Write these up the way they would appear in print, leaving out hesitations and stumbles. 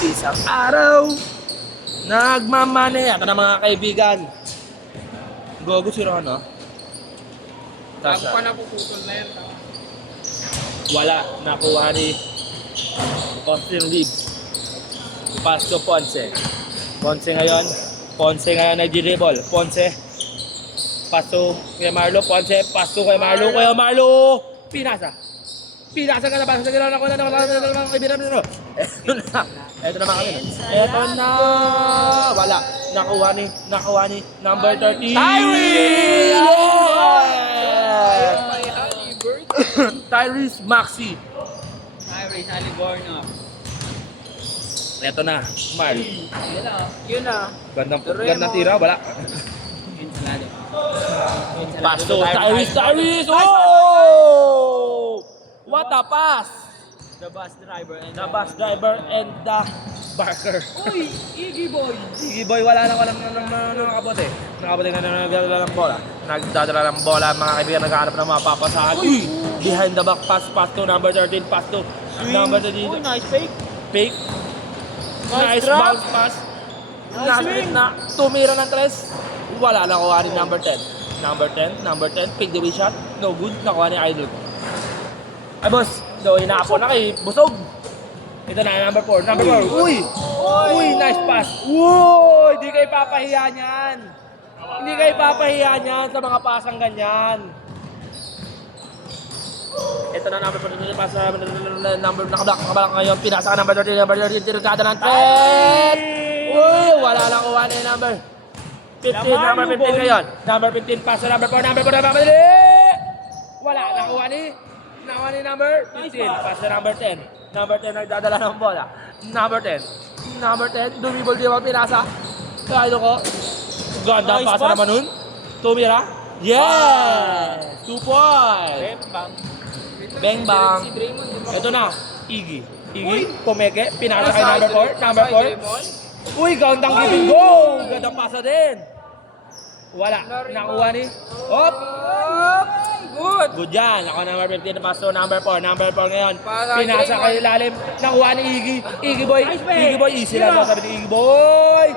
Isang araw, nagmamane. Ito na mga kaibigan. Gogo si Ron, no? Bago pa napuputol na yan. Wala. Nakuha ni Austin Reeves. Pass to Ponce. Ponce ngayon nag-dribble. Ponce. Pass to kay Marlo. Ponce. Pass to kay Marlo. Kaya Marlo. Pinasa ka na ba? Sa gano'n ako na mga kaibigan nyo. Ito na mga kaibigan. Ito na. Wala. Nakuha ni number 13. Tyrese! Tyrese Maxey. Tyrese Haliburno. Ito na. Marl. Yun na. Gandang tira. Wala. Yun sa lalo. Pass to Tyrese! Oh! What a pass! The bus driver and The bus driver and the barker. Uy! Iggy Boy! Iggy Boy, wala na nakabote. Nakabote na nagdadala ng bola. Nagdadala ng bola, mga kaibigan, naghahanap ng mga papasahan. Uy! Behind the back pass to number 13, pass to number 13. Uy, nice fake! Fake. Nice drop. bounce pass. Nice win. Na tumira ng tres. Wala, nakuha ni number 10. Number 10, pick the way shot. No good, nakuha ni Idol. Ay boss, do hinapo na kay busog. Ito na number 4. Uy! Uy, nice pass. Uy, hindi kayo papahiya niyan. Hindi kayo papahiya niyan sa mga pasang ganyan. Ito na number 4. Pass number nakabalak ngayon. Pinasa ka number 13. Tirugada ng 10. Uy, wala lang kuha na yung number 15. Number 15 ngayon. Number 15 pass sa number 4. Number 4 wala, nakuha ni number 15. Pass sa number 10. Number 10 nagdadala ng bola. Number 10. Dumibol di ba pinasa? Kaya ko. Ganda Nice pasa pass. naman nun. Tumira. Yes! 2 points. Bang bang. Ito na. Iggy, pumeke. Pinasa kay number 4. Number 4. Uy, gandang giving go! Gandang pasa din. Wala. Nakuha ni. Hop! Good! Good yan. Ako number 15 na paso. Number 4. Number 4 ngayon. Para Pinasa Draymond. kay ilalim. Nakuha ni Iggy. Iggy boy. Nice play. Iggy boy. Easy lang. Sabi ni Iggy boy.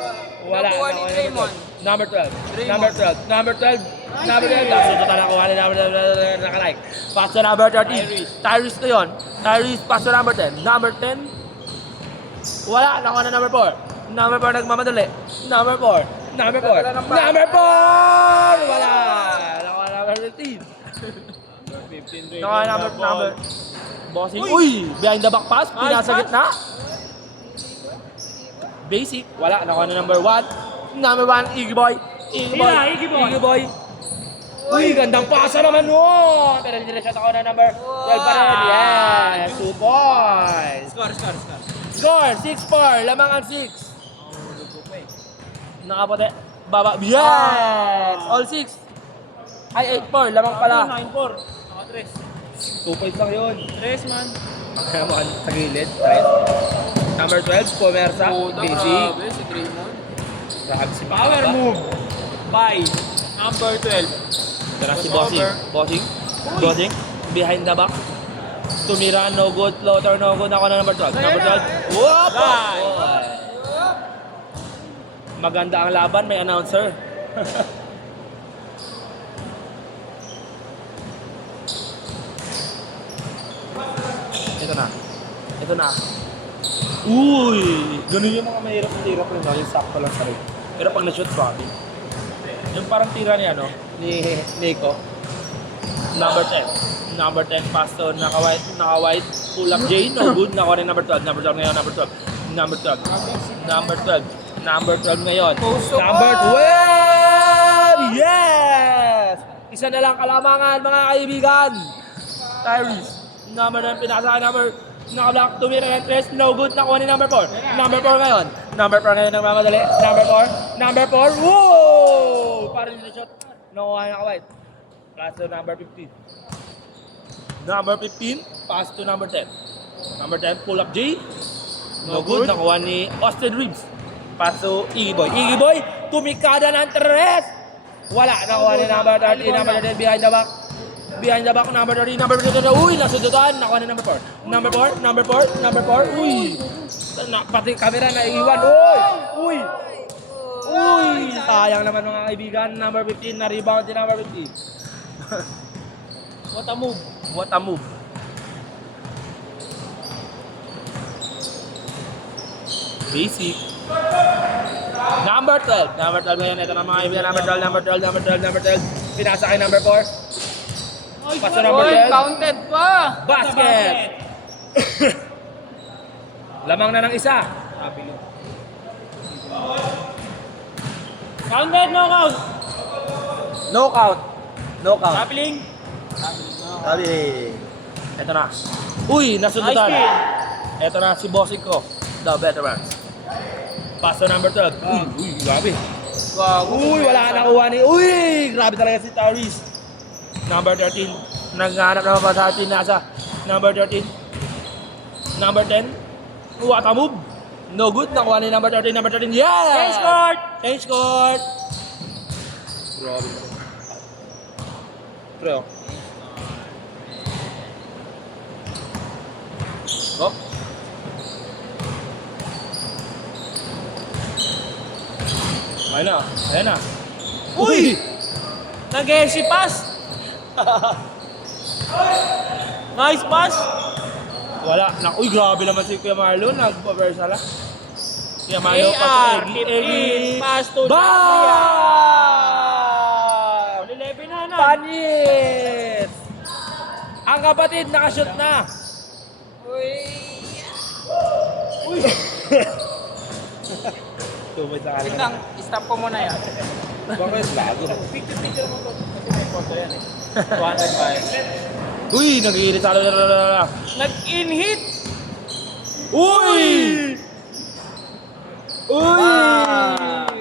Wala. Nakuha ni Draymond. Number 12. Draymond. Number 12. Number 12. Nice Number 12. play. Last ito tayo nakuha ni number 12. Nakalike. Pass to number 13. Tyrese to yun. Tyrese pass to number 10. Number 10. Wala. Nakuha na number 4. Number 4 nagmamadali. Number 4. Number 4. Number 4. Wala. Nakuha na number 15. Nakuha number. Bossing. Uy! Behind the back pass. Pinasa gitna. Basic. Wala. Nakuha na number 1. Number 1. Iggy boy. Iggy boy. Uy, gandang pasa naman nun. Pero hindi na siya ako na number 12 pa rin. Yes. 2 points. Score. 6-4. Lamang ang 6. Nakapote. Baba. Yes! All 6. Ay, 8-4. Lamang pala. 9-4. 2 points lang yun. 3 man. Kaya mo sa gilid. Number 12, Pumersa. Busy. Si Draymond. Grabe si Power move by number 12. Tara si Bossing. Behind the back. Tumira, no good. Floater, no good. Ako na number 12. Number 12. Whoop! Nice. Maganda ang laban. May announcer. Ito na. Uy! Ganun yung mga mahirap na tira ko rin. Yung sakto lang sa rin. Pero pag na-shoot, grabe. Yung parang tira niya, no? Ni Nico. Number 10. Number 10 pass to naka-white. Pull up J. No good. Nakuha rin number 12. Number 12 ngayon. Number 12. Number 12 ngayon. Number 12! Yes! Isa na lang kalamangan, mga kaibigan. Tyrese. Number 9. Pinasa number. Naka-block. Tumira ng 3. No good. Nakuha ni number 4. Number 4 ngayon. Number 4 ngayon nagmamadali. Number 4. Woo! Parang yung shot. Nakuha ni naka-white. Pass to number 15. Number 15, pass to number 10. Number 10, pull up J. No good. Nakuha ni Austin Reeves. Pass to Iggy Boy. Iggy Boy, tumikada ng 3. Wala. Nakuha ni number 30. Number 30 behind the back. Behind the back, number 30, number 30. Uy, nasudutan. Nakuha ni number 4. Number 4, number 4, number 4. Uy. Pati camera na iwan. Uy. Sayang naman mga kaibigan. Number 15 na rebound din number 15. What a move. What a move. Basic. Number 12. Number 12 ngayon. Ito na mga kaibigan. Number 12, number 12, number 12, number 12. Pinasa kay number 4. Paso number 12. Counted pa! Basket! Lamang na ng isa. Counted, no count. No count. No count. Tapiling. Sabi. Ito na. Uy, nasundutan. Ice cream. Ito na si bossing ko. The veteran. Paso number 12. Uy, grabe. Uy, wala ka nakuha ni... Uy, grabe talaga si Tyrese. Number 13. Naghanap naman pa sa atin nasa number 13. Number 10. What a move. No good. Nakuha ni number 13. Number 13. Yes! Change court. Change court. Grabe. Treo. Oh. Ayun na. Ayun na. Uy! Nag-Hershey pass. Nice pass. Wala. Uy, grabe naman si Kuya Marlon. Nagpa-versa lang. Kuya Marlon. AR, 15, pass to Bam! 11 na. Panis! Ang kapatid, nakashoot na. Uy! Tumay sa akin. Wait lang, stop ko muna yan. Bakit lago? Picture mo to. May photo yan eh. 205. Uy, nag-iinit sa akin. Nag-in-hit. Uy! Uy!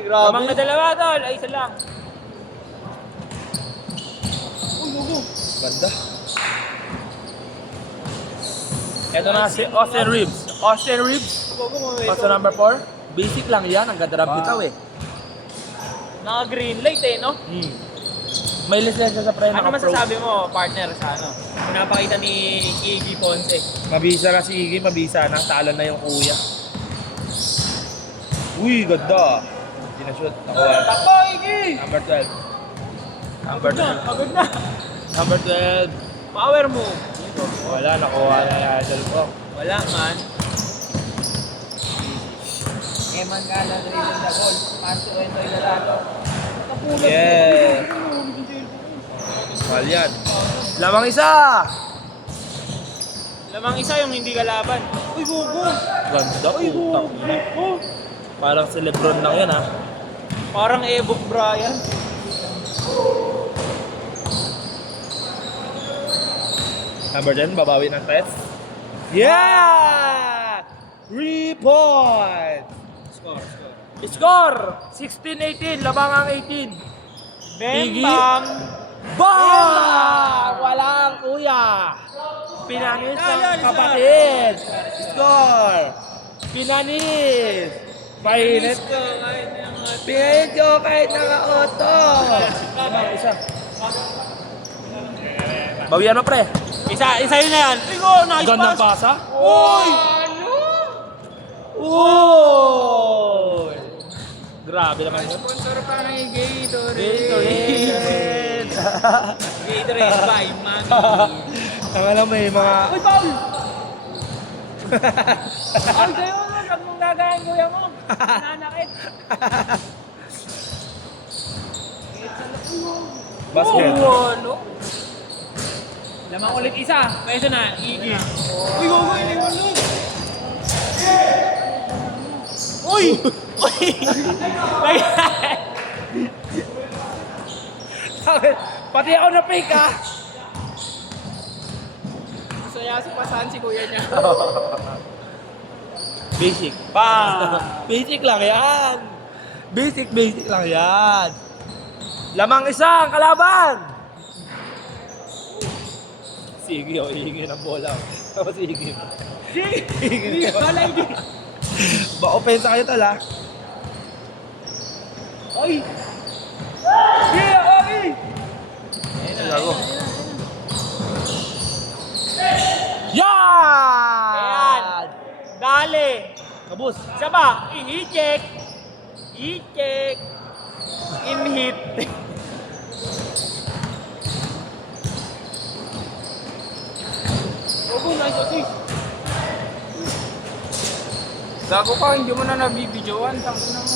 Grabe. Lamang na dalawa, tol. Ay, isa lang. Ganda. Ito na si Austin Reeves. Austin Reeves. Paso number 4. Basic lang yan. Ang ganda ng bitaw eh. Naka-green light eh, no? May lisensya sa pre. Ano masasabi mo, partner, sa ano? Pinapakita ni Iggy Ponce. Mabisa na si Iggy. Mabisa na. Talo na yung kuya. Uy, ganda. Sinashoot. Nakuha. Takbo, Iggy! Number 12. Number 12. Pagod na. Number 12. Power move. Wala. Nakuha na yung idol ko. Wala man. Eman ka na rin yung goal. Paso ito yung lalalo. Yeah. Mahal yan. Lamang isa. Lamang isa yung hindi kalaban. Uy, gugo! Ganda. Utang. Oh, Parang si Lebron lang yan ha. parang Ebok Brian. Number 10, babawi ng test. Yeah! 3 points! Score! 16-18, labangang 18. Bang, Iggy? bang! Bang! Walang kuya. Pinanis ng kapatid. Score! Pinanis! Painit. Pinanis ko kahit naka-auto. Isa. Bawian mo pre. Isa yun na yan. Igo, nice Gandang pass. pasa. Uy! Uy! Grabe naman yun. Sponsor pa ng Gatorade. Gatorade. Gatorade by Mami. Ang alam mo yung mga... Uy, Paul! Ay, kayo mo, huwag mong gagayan kuya mo. Nanakit. Basket. Ano? Lamang ulit isa. Pwesto na, Iggy. Uy, gogo, iniwan nun. Uy! Uy! Pati ako na-pick ha. Saya sa pasahan si kuya niya. Basic. Bang! Basic lang yan. Basic lang yan. Lamang isang kalaban. Sige, o ihingi ng bola. Tapos ihingi. Hindi, balay di. Ba-offense kayo tol ha. Oy! Yeah, Obi! Lago. Yan! Ayan. Dali. Kabus. Isa pa. I-check. I-check. In-hit. Opo, nice assist. Gago ka, hindi mo na nabibidyoan. Tangin na mo.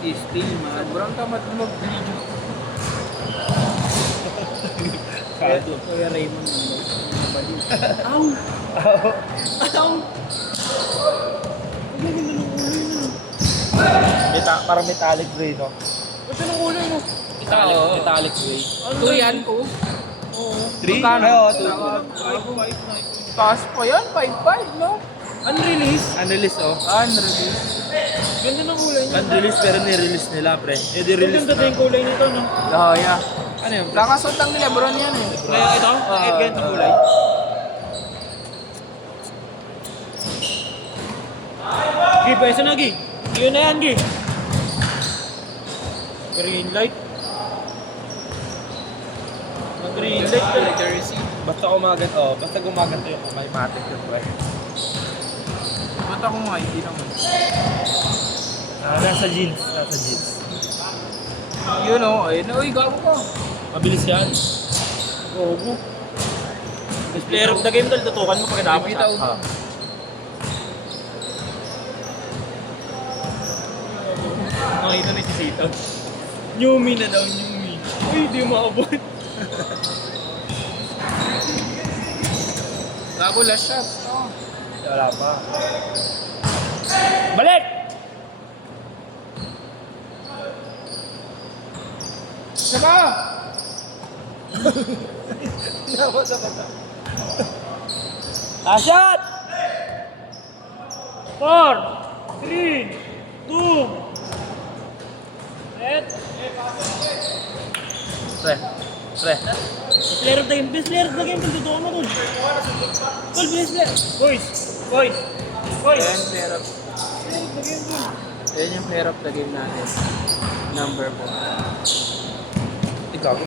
Still man. Sobrang tamad mo mag-video. Kuya Raymond naman. Ow! Ow! Ang ganda ng ulo yun. Parang metallic gray, no? Basta ng ulo yun. Metallic gray. Ano Two yan, two. Oo. 3? Magkano? Ayo, 2. Taas pa yan, 5-5, no? Unreleased. Unreleased, oh. Unreleased. Ganda ng kulay niya. Unreleased pero ni-release nila, pre. Eh, Ang di-release ganda din yung kulay nito, no? Oh, yeah. Ano yun? Kakasot lang ni Lebron yan eh. Kaya ito? Ganito ang kulay. Gi, pwesto na, Gi. Yun na yan, Gi. Green light. Green light. Jersey. Basta gumagat, oh. Basta gumagat yung may matic yun, pre. Ba't ako nga, hindi naman. Nasa jeans. Nasa jeans. Yun o, ayun. Uy, gago ka. Mabilis yan. Gogo. Player of the game, tol. Tutukan mo pagkatapos. Bitaw. Ah. Nakita na si Sita. Nyumi na daw, Nyumi. Uy, di maabot. Gago, last shot. Oh. Wala pa. Balik! Saka! Last shot! 4, 3, 2, set. Pre. Pre. Player of the game. Best player of the game. Tutukan mo, tol. Tol, best player. Boys. Boys. Boys. Yan, player of... Player of the game, tol. Yan yung player of the game natin. Number 4.